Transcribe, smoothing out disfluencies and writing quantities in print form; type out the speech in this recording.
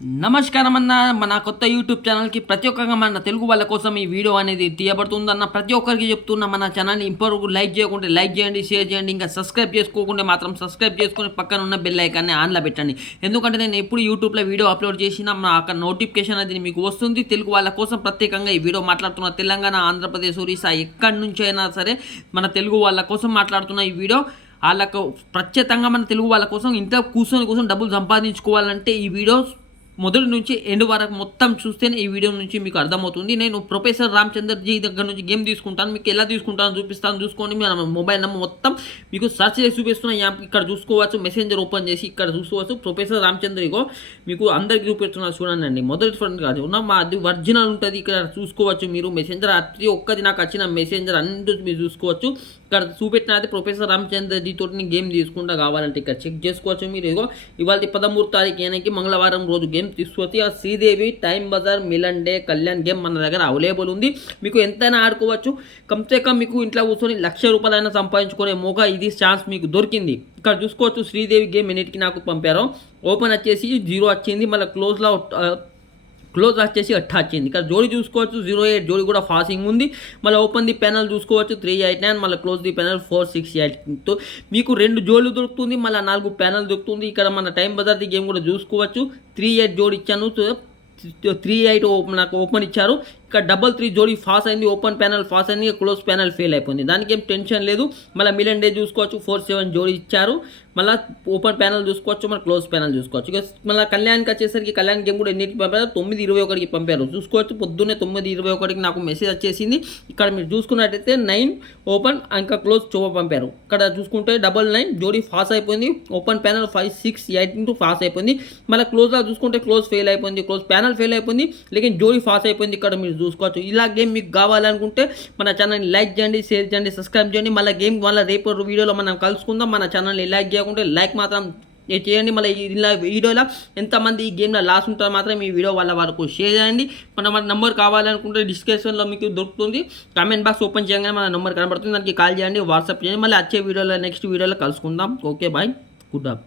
నమస్కారం అన్న మన కొత్త యూట్యూబ్ ఛానల్కి ప్రతి ఒక్కగా మన తెలుగు వాళ్ళ కోసం ఈ వీడియో అనేది తీయబడుతుందన్న ప్రతి ఒక్కరికి చెప్తున్న మన ఛానల్ని ఇంతవరకు లైక్ చేయకుంటే లైక్ చేయండి, షేర్ చేయండి. ఇంకా సబ్స్క్రైబ్ చేసుకోకుంటే మాత్రం సబ్స్క్రైబ్ చేసుకుని పక్కన ఉన్న బెల్ ఐకాన్ని ఆన్లో పెట్టండి. ఎందుకంటే నేను ఎప్పుడు యూట్యూబ్లో వీడియో అప్లోడ్ చేసినా అక్కడ నోటిఫికేషన్ అది మీకు వస్తుంది. తెలుగు వాళ్ళ కోసం ప్రత్యేకంగా ఈ వీడియో మాట్లాడుతున్న తెలంగాణ, ఆంధ్రప్రదేశ్, ఒరిస్సా ఎక్కడి నుంచి అయినా సరే మన తెలుగు వాళ్ళ కోసం మాట్లాడుతున్న ఈ వీడియో వాళ్ళకు ప్రత్యేకంగా మన తెలుగు వాళ్ళ కోసం ఇంట్లో కూర్చొని డబ్బులు సంపాదించుకోవాలంటే ఈ వీడియో మొదటి నుంచి ఎండ్ వరకు మొత్తం చూస్తేనే ఈ వీడియో నుంచి మీకు అర్థమవుతుంది. నేను ప్రొఫెసర్ రామచంద్రజీ దగ్గర నుంచి గేమ్ తీసుకుంటాను, మీకు ఎలా తీసుకుంటాను చూపిస్తాను. చూసుకోండి, మన మొబైల్ నెంబర్ మొత్తం మీకు సర్చ్ చేసి చూపిస్తున్న యాప్ ఇక్కడ చూసుకోవచ్చు. మెసెంజర్ ఓపెన్ చేసి ఇక్కడ చూసుకోవచ్చు. ప్రొఫెసర్ రామచంద్ర ఇగో మీకు అందరికి చూపిస్తున్నా చూడండి. మొదటి ఫ్రెండ్ కాదు ఉన్న మాది ఒరిజినల్ ఉంటుంది. ఇక్కడ చూసుకోవచ్చు మీరు మెసెంజర్ ప్రతి ఒక్కది నాకు వచ్చిన మెసెంజర్ అన్ని మీరు చూసుకోవచ్చు. ఇక్కడ చూపెట్టినది ప్రొఫెసర్ రామచంద్రజీ తోటి గేమ్ తీసుకుంటా కావాలంటే ఇక్కడ చెక్ చేసుకోవచ్చు. మీరు ఇగో ఇవాళ 13 తారీఖు ఏనాకి మంగళవారం రోజు గేమ్ తీసుకొచ్చి ఆ Sridevi time bazaar Milan day Kalyan game మన దగ్గర అవైలబుల్ ఉంది. మీకు ఎంతైనా ఆడుకోవచ్చు. కమ్సే కమ్ మీకు ఇంట్లో కూర్చొని ₹1,00,000 సంపాదించుకునే మోగా ఇది ఛాన్స్ మీకు దొరికింది. ఇక్కడ చూసుకోవచ్చు శ్రీదేవి గేమ్ ఎన్నిటికి నాకు పంపారో. ఓపెన్ వచ్చేసి 0 వచ్చింది, మళ్ళీ క్లోజ్ వచ్చేసి 8 వచ్చింది. ఇక్కడ జోడి చూసుకోవచ్చు 08 జోడి కూడా ఫాసింగ్ ఉంది. మళ్ళీ ఓపెన్ ది ప్యానల్ చూసుకోవచ్చు 389, మళ్ళీ క్లోజ్ ది ప్యానల్ 468తో మీకు 2 జోడ్లు దొరుకుతుంది. మళ్ళీ 4 ప్యానల్ దొరుకుతుంది. ఇక్కడ మన టైం బజార్ ది గేమ్ కూడా చూసుకోవచ్చు. 38 జోడి ఇచ్చాను, 38 నాకు ఓపెన్ ఇచ్చారు. ఇక్కడ 33 జోడీ ఫాస్ అయింది, ఓపెన్ ప్యానల్ ఫాస్ అయింది, క్లోజ్ ప్యానల్ ఫెయిల్ అయిపోయింది. దానికి ఏం టెన్షన్ లేదు. మళ్ళీ మిలన్ డే చూసుకోవచ్చు 47 జోడీ ఇచ్చారు. మళ్ళీ ఓపెన్ ప్యానల్ చూసుకోవచ్చు, మళ్ళీ క్లోజ్ ప్యానల్ చూసుకోవచ్చు. ఇక మళ్ళీ కళ్యాణ్కి వచ్చేసరికి కళ్యాణ్ గేమ్ కూడా ఎన్నిటికి పంపారు, 9:21కి పంపారు. చూసుకోవచ్చు పొద్దున్నే 9:21కి నాకు మెసేజ్ వచ్చేసింది. ఇక్కడ మీరు చూసుకున్నట్టయితే 9 ఓపెన్ ఇంకా క్లోజ్ పంపారు. ఇక్కడ చూసుకుంటే 99 జోడీ ఫాస్ అయిపోయింది, ఓపెన్ ప్యానల్ 568 ఫాస్ అయిపోయింది. మళ్ళీ క్లోజ్లో చూసుకుంటే క్లోజ్ ఫెయిల్ అయిపోయింది, క్లోజ్ ప్యానల్ ఫెయిల్ అయిపోయింది, లేకిన్ జోడీ ఫాస్ అయిపోయింది. ఇక్కడ మీరు చూసుకోవచ్చు. ఇలా గేమ్ మీకు కావాలనుకుంటే మన ఛానల్ని లైక్ చేయండి, షేర్ చేయండి, సబ్స్క్రైబ్ చేయండి. మళ్ళీ గేమ్ వల్ల రేపు వీడియోలో మనం కలుసుకుందాం. మన ఛానల్ని లైక్ చేయకుంటే లైక్ మాత్రం చేయండి. మళ్ళీ ఇలా వీడియోలో ఎంతమంది ఈ గేమ్లో లాస్ ఉంటారో మాత్రం ఈ వీడియో వాళ్ళ వరకు షేర్ చేయండి. మన నెంబర్ కావాలనుకుంటే డిస్క్రిప్షన్లో మీకు దొరుకుతుంది. కామెంట్ బాక్స్ ఓపెన్ చేయగానే మన నెంబర్ కనబడుతుంది, దానికి కాల్ చేయండి, వాట్సాప్ చేయండి. మళ్ళీ వచ్చే వీడియోలో నెక్స్ట్ వీడియోలో కలుసుకుందాం. Okay bye, good up.